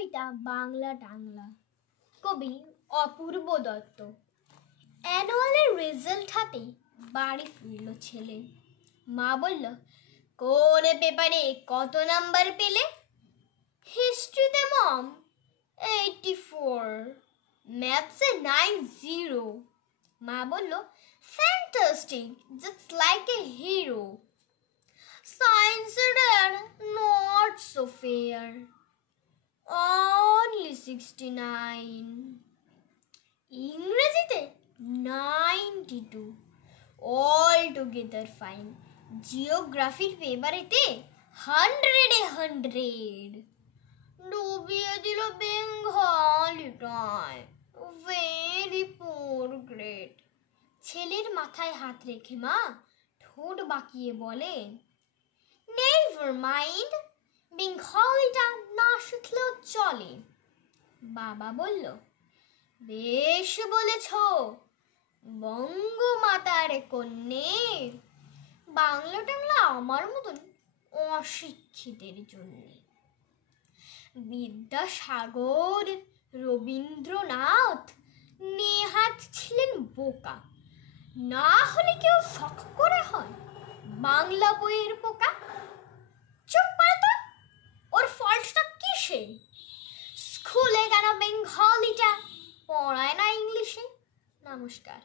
কবিতা বাংলা টাংলা, কবি অপূর্ব দত্ত। অ্যানুয়ালের রেজাল্ট হাতে বাড়ি ফিরল ছেলে। মা বলল, কোন পেপারে কত নাম্বার পেলে? হিস্ট্রিতে মম 84, ম্যাথসে 90। মা বলল, fantastic, just like a hero. সায়েন্সে dad not so fair, only 69। ইংরেজিতে 92, অল টুগেদার ফাইন। জিওগ্রাফির পেপারেতে 100 ডুবিয়ে দিল বেঙ্গলিটায়, ভেরি পুর গ্রেড। ছেলের মাথায় হাত রেখে মা ঠোঁট বাঁকিয়ে বলে, নেভার মাইন্ড, বেঙ্গলিটা না শিখলেও চলে। বাবা বলল, বেশ বলেছ, বঙ্গমাতার কন্যে। বাংলা টাংলা আমার মতন অশিক্ষিতের জন্যে। বিদ্যাসাগর, রবীন্দ্রনাথ, নেহাত ছিলেন বোকা, না হলে কেউ শখ করে হয় বাংলা বইয়ের পোকা। চুপ করে তো, ওর ফল্টটা কিসে? স্কুলে কেন বেঙ্গলিটা পড়ায় না ইংলিশে? নমস্কার।